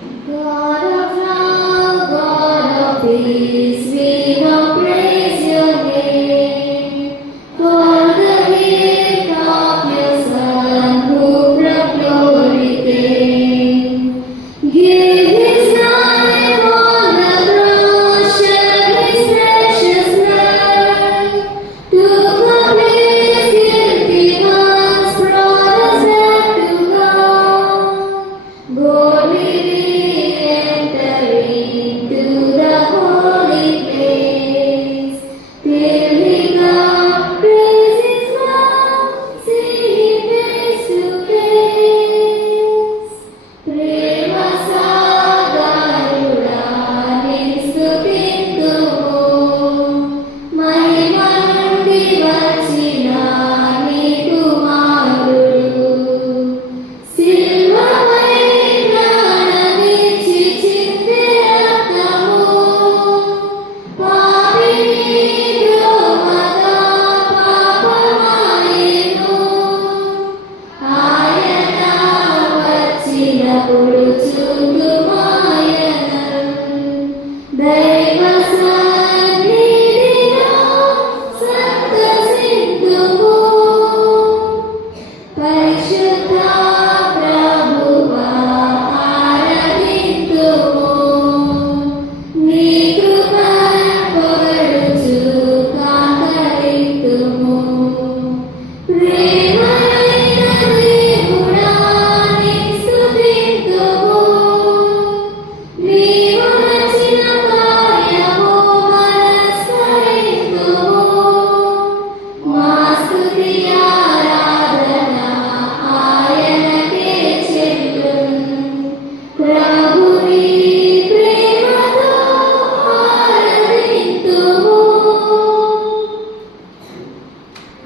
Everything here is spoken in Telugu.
God of love, God of peace, we now praise your name. For the gift of your Son, who from glory came. Give his life on the cross, shed his precious blood, took away his guilty ones, brought us back to God. Boldly we enter into the holy place. Till he come, praise his love, see him face to face. Prema సాగరుడా నిన్ను స్తుతింతుము. మహిమ నుండి వచ్చిన నీ కుమారుడు. సిలువపై ప్రాణమిచ్చి చిందే రక్తము. పాపిని ద్రోహగా పాపమాయెను. ఆయన వచ్చినప్పుడు చూడుమాయనం. దైవ సన్నిధిలో సంతసింతుము. పరిశుద్ధ ప్రభువా ఆరాధింతుము. నీ కృపను పొగడుచు కాంకరింతుము. ప్రేమయైన దేవుడా నిన్ను స్తుతింతుము. నీవు నచ్చిన కార్యము మనస్కరింతుము. మా స్తుతి ఆరాధన ఆయనకే చెల్లును.